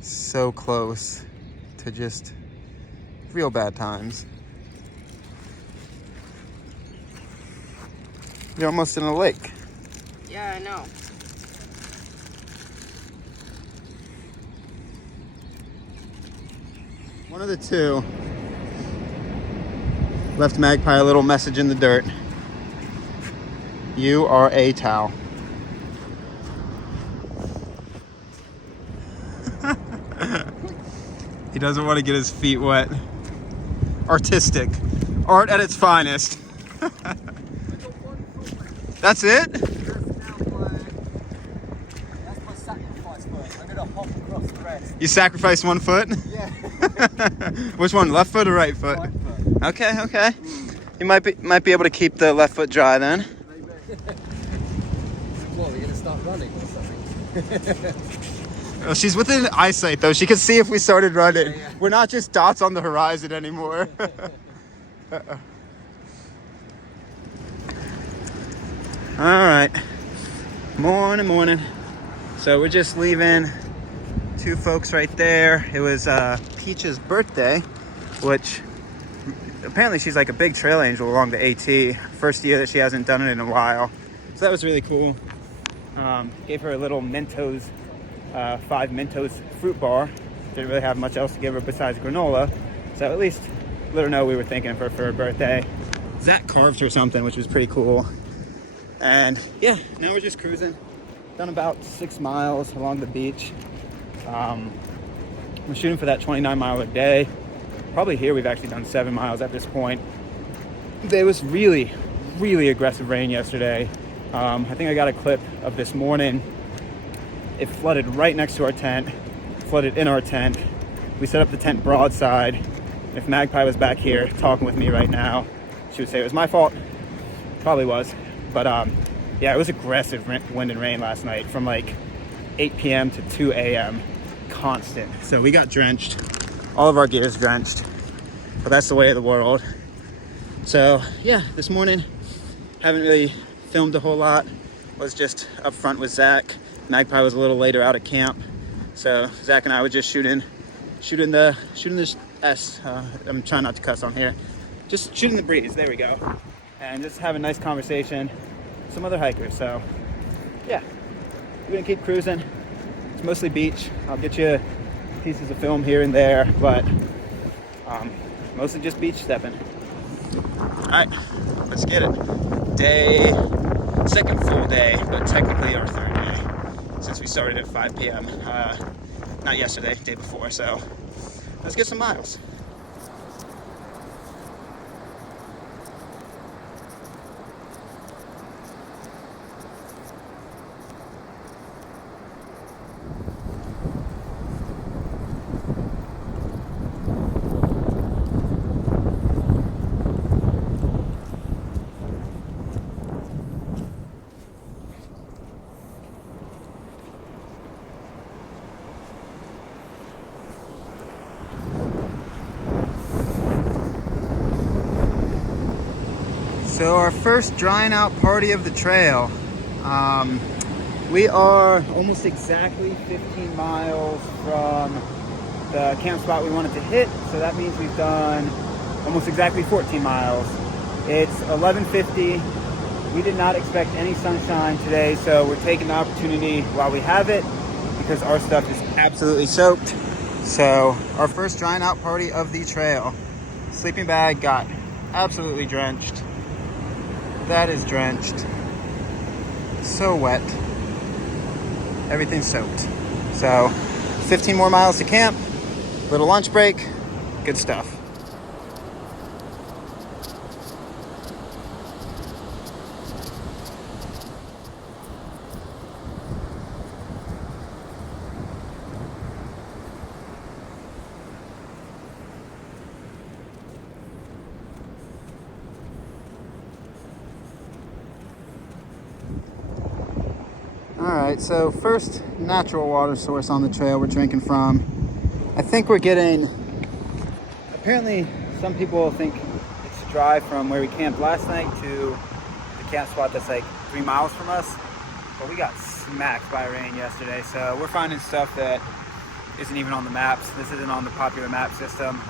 So close to just real bad times. You're almost in a lake. Yeah, I know. One of the two left Magpie a little message in the dirt. You are a towel. He doesn't want to get his feet wet. Artistic. Art at its finest. That's it? That's my sacrifice foot. I'm gonna hop across the rest. You sacrificed 1 foot? Yeah. Which one, left foot or right foot? Right foot. Okay, okay. You might be able to keep the left foot dry then. What, we're gonna start running or something? Well, she's within eyesight though. She can see if we started running. Yeah. We're not just dots on the horizon anymore. All right, morning. So we're just leaving. Two folks right there. It was Peach's birthday, which apparently she's like a big trail angel along the AT. First year that she hasn't done it in a while. So that was really cool. Gave her a little Mentos, 5 Mentos fruit bar. Didn't really have much else to give her besides granola. So at least let her know we were thinking of her for her birthday. Zach carved her something, which was pretty cool. And yeah, now we're just cruising. Done about 6 miles along the beach. We're shooting for that 29-mile a day. Probably here we've actually done 7 miles at this point. There was really aggressive rain yesterday. I think I got a clip of this morning. It flooded right next to our tent, flooded in our tent. We set up the tent broadside. If Magpie was back here talking with me right now, she would say it was my fault. Probably was. But yeah, it was aggressive wind and rain last night from like 8 p.m. to 2 a.m. constant. So we got drenched. All of our gear is drenched. But that's the way of the world. So yeah, this morning, haven't really filmed a whole lot. Was just up front with Zach. Magpie was a little later out of camp. So Zach and I were just shooting this S. I'm trying not to cuss on here. Just shooting the breeze, there we go. And just having a nice conversation with some other hikers. So yeah, we're gonna keep cruising. It's mostly beach. I'll get you pieces of film here and there, but mostly just beach stepping. All right, let's get it. Second full day, but technically our 3rd day since we started at 5 p.m. Not yesterday, day before. So let's get some miles. So our first drying out party of the trail. We are almost exactly 15 miles from the camp spot we wanted to hit. So that means we've done almost exactly 14 miles. It's 11:50. We did not expect any sunshine today, so we're taking the opportunity while we have it because our stuff is absolutely soaked. So our first drying out party of the trail. Sleeping bag got absolutely drenched. That is drenched. So wet. Everything's soaked. So 15 more miles to camp. Little lunch break. Good stuff. Alright, so first natural water source on the trail we're drinking from. I think we're getting, apparently some people think it's dry from where we camped last night to the camp spot that's like 3 miles from us. But we got smacked by rain yesterday, so we're finding stuff that isn't even on the maps. This isn't on the popular map system.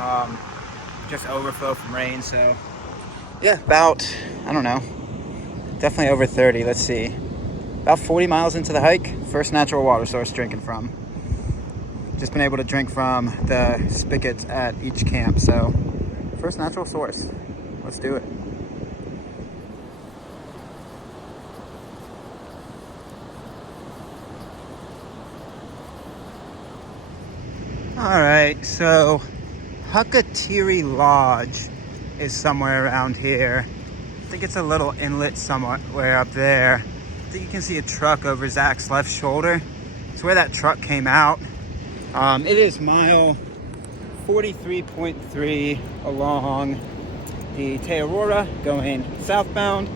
Just overflow from rain. So yeah, about, I don't know, definitely over 30. Let's see, about 40 miles into the hike, first natural water source drinking from. Just been able to drink from the spigots at each camp. So first natural source. Let's do it. All right, so Hakatiri Lodge is somewhere around here. I think it's a little inlet somewhere up there. I think you can see a truck over Zach's left shoulder. It's where that truck came out. It is mile 43.3 along the Araroa going southbound.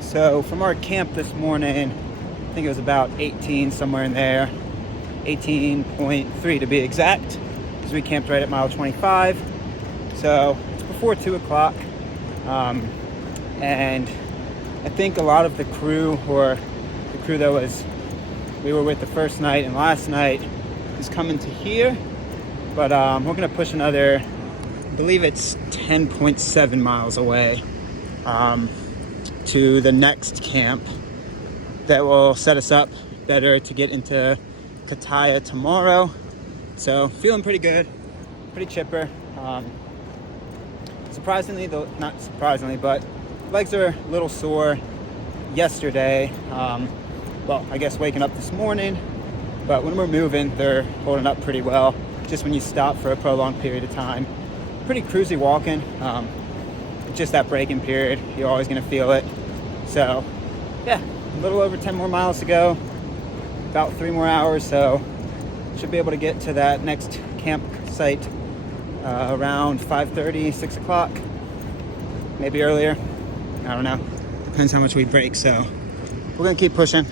So from our camp this morning, I think it was about 18, somewhere in there. 18.3 to be exact, because we camped right at mile 25. So it's before 2 o'clock. And I think a lot of the crew, or the crew that we were with the first night and last night, is coming to here. But we're gonna push another, I believe it's 10.7 miles away to the next camp that will set us up better to get into Kataya tomorrow. So feeling pretty good, pretty chipper. Surprisingly, though, not surprisingly, but legs are a little sore yesterday. Well, I guess waking up this morning, but when we're moving, they're holding up pretty well. Just when you stop for a prolonged period of time, pretty cruisy walking. Just that braking period, you're always gonna feel it. So yeah, a little over 10 more miles to go, about 3 more hours. So should be able to get to that next campsite around 5:30, 6 o'clock, maybe earlier. I don't know, depends how much we brake. So we're gonna keep pushing,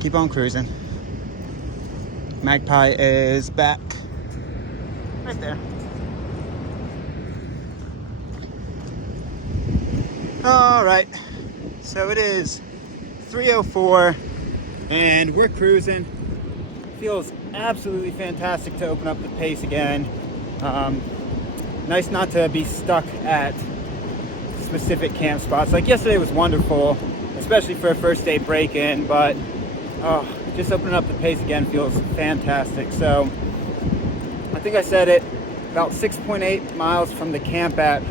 keep on cruising. Magpie is back right there. All right, so it is 3:04 and we're cruising. Feels absolutely fantastic to open up the pace again. Nice not to be stuck at specific camp spots. Like yesterday was wonderful, especially for a first day break-in, but just opening up the pace again feels fantastic. So I think I said it, about 6.8 miles from the camp at,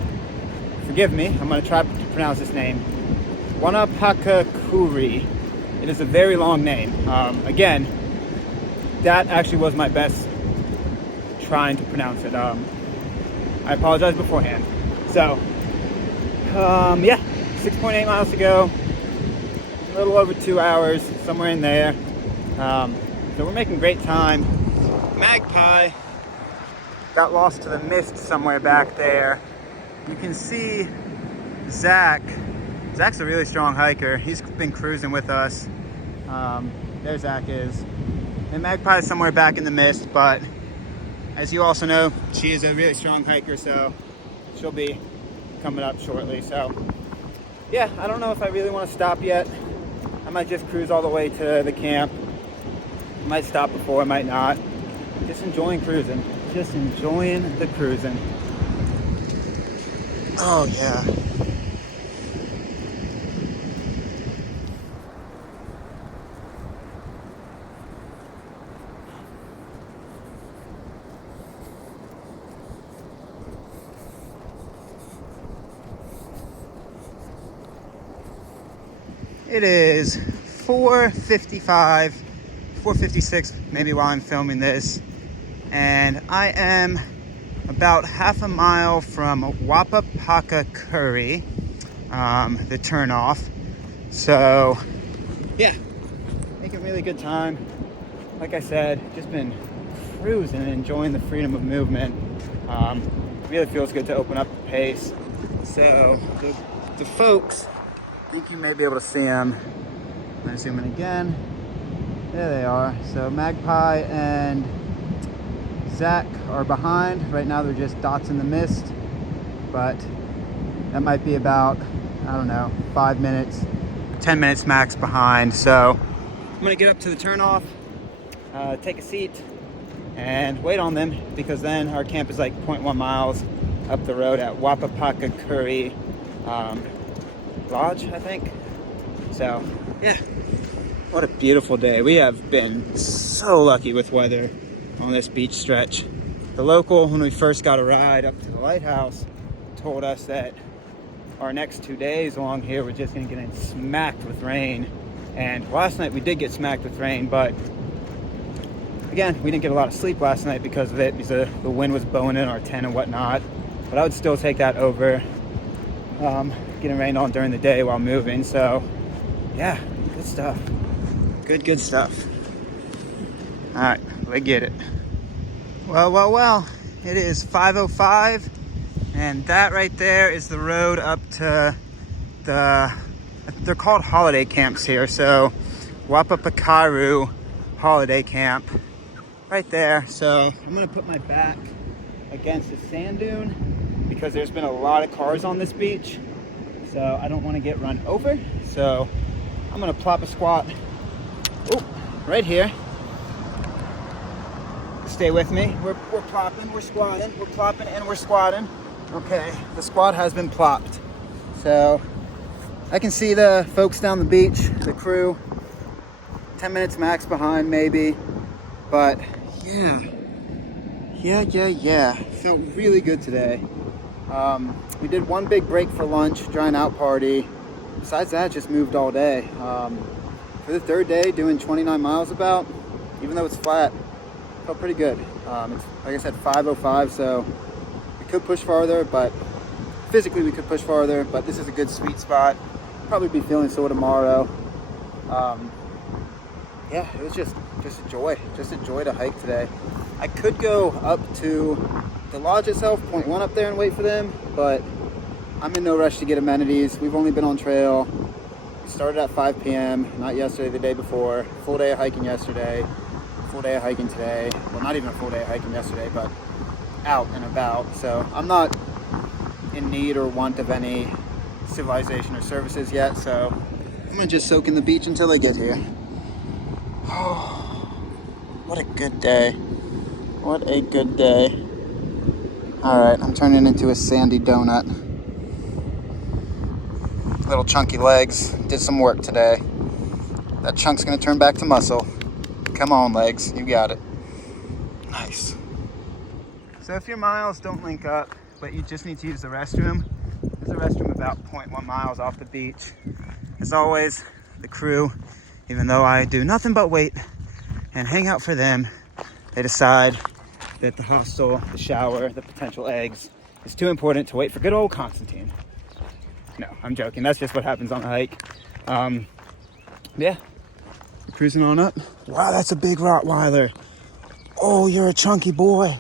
forgive me, I'm going to try to pronounce this name, Waipapakauri. It is a very long name. Again, that actually was my best trying to pronounce it. I apologize beforehand. So, yeah, 6.8 miles to go, a little over 2 hours, somewhere in there. So we're making great time. Magpie got lost to the mist somewhere back there. You can see Zach. Zach's a really strong hiker. He's been cruising with us. There Zach is. And Magpie is somewhere back in the mist, but as you also know, she is a really strong hiker, so she'll be coming up shortly. So yeah, I don't know if I really want to stop yet. I might just cruise all the way to the camp. I might stop before, I might not. Just enjoying cruising. Just enjoying the cruising. Oh yeah. It is 4:55, 4:56 maybe while I'm filming this, and I am about half a mile from Waipapakauri, the turnoff. So yeah, making really good time. Like I said, just been cruising and enjoying the freedom of movement. Really feels good to open up the pace. So the folks, I think you may be able to see them. I'm gonna zoom in again. There they are. So Magpie and Zach are behind. Right now they're just dots in the mist, but that might be about, I don't know, 5 minutes, 10 minutes max behind. So I'm gonna get up to the turnoff, take a seat, and wait on them, because then our camp is like 0.1 miles up the road at Waipapakauri Lodge, I think. So yeah, what a beautiful day. We have been so lucky with weather on this beach stretch. The local, when we first got a ride up to the lighthouse, told us that our next 2 days along here we're just gonna get smacked with rain. And last night we did get smacked with rain, but again, we didn't get a lot of sleep last night because of it, because the wind was blowing in our tent and whatnot. But I would still take that over getting rained on during the day while moving. So yeah, good stuff. Good stuff. All right, let's get it. Well, it is 5:05, and that right there is the road up to they're called holiday camps here. So Waipapakauri Holiday Camp right there. So I'm gonna put my back against a sand dune because there's been a lot of cars on this beach, so I don't want to get run over. So I'm gonna plop a squat right here. Stay with me. We're plopping, we're squatting, we're plopping, and we're squatting. Okay, the squat has been plopped. So I can see the folks down the beach, the crew, 10 minutes max behind maybe. But yeah. Felt really good today. We did one big break for lunch, drying out party. Besides that, just moved all day. For the third day, doing 29 miles about, even though it's flat, felt pretty good. It's, like I said, 5:05, so we could push farther, but physically we could push farther, but this is a good sweet spot. Probably be feeling sore tomorrow. Yeah, it was just a joy to hike today. I could go up to the lodge itself, 0.1 up there, and wait for them, but I'm in no rush to get amenities. We've only been on trail. We started at 5 p.m., not yesterday, the day before. Full day of hiking yesterday, full day of hiking today. Well, not even a full day of hiking yesterday, but out and about. So I'm not in need or want of any civilization or services yet, so I'm gonna just soak in the beach until I get here. Oh, what a good day. What a good day. All right, I'm turning into a sandy donut. Little chunky legs, did some work today. That chunk's gonna turn back to muscle. Come on, legs, you got it. Nice. So if your miles don't link up, but you just need to use the restroom, there's a restroom about 0.1 miles off the beach. As always, the crew, even though I do nothing but wait and hang out for them, they decide that the hostel, the shower, the potential eggs is too important to wait for good old Constantine. No, I'm joking. That's just what happens on a hike. Yeah, cruising on up. Wow, that's a big Rottweiler. Oh, you're a chunky boy.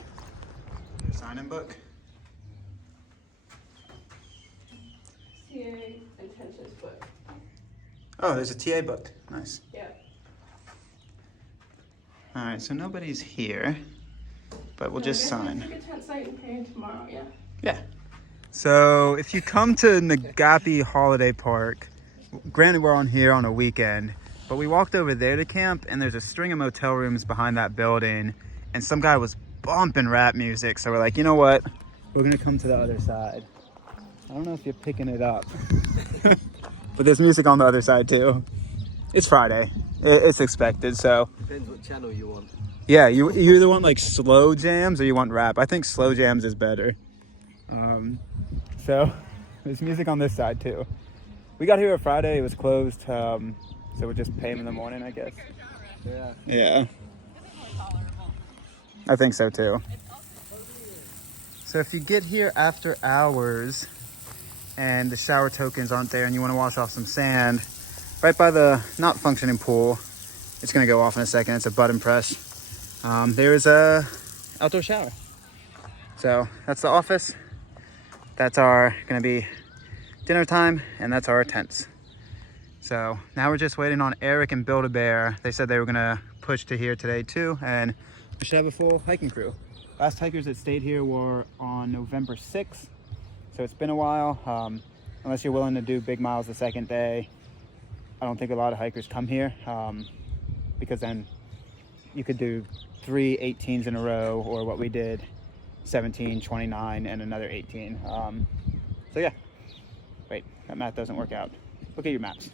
Your sign-in book? TA intentions book. Oh, there's a TA book. Nice. Yeah. All right, so nobody's here, but we'll just sign. Take a tent site and pay tomorrow, yeah? Yeah. So if you come to Magpie Holiday Park, granted we're on here on a weekend, but we walked over there to camp, and there's a string of motel rooms behind that building, and some guy was bumping rap music. So we're like, you know what? We're gonna come to the other side. I don't know if you're picking it up, but there's music on the other side too. It's Friday. It's expected, so. Depends what channel you want. Yeah, you either want like slow jams or you want rap. I think slow jams is better. So there's music on this side too. We got here on Friday, it was closed, so we'll just pay them in the morning, I guess. Yeah. I think so too. So if you get here after hours and the shower tokens aren't there and you want to wash off some sand, right by the not functioning pool, it's gonna go off in a second, it's a button press. There is a outdoor shower. So that's the office. That's our gonna be dinner time, and that's our tents. So now we're just waiting on Eric and Build-A-Bear. They said they were gonna push to here today too, and we should have a full hiking crew. Last hikers that stayed here were on November 6th, so it's been a while. Unless you're willing to do big miles the second day, I don't think a lot of hikers come here, because then you could do 3 18s in a row, or what we did, 17, 29, and another 18. So yeah, wait, that math doesn't work out. Look at your maps.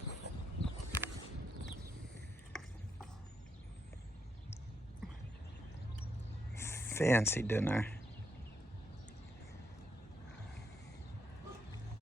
Fancy dinner.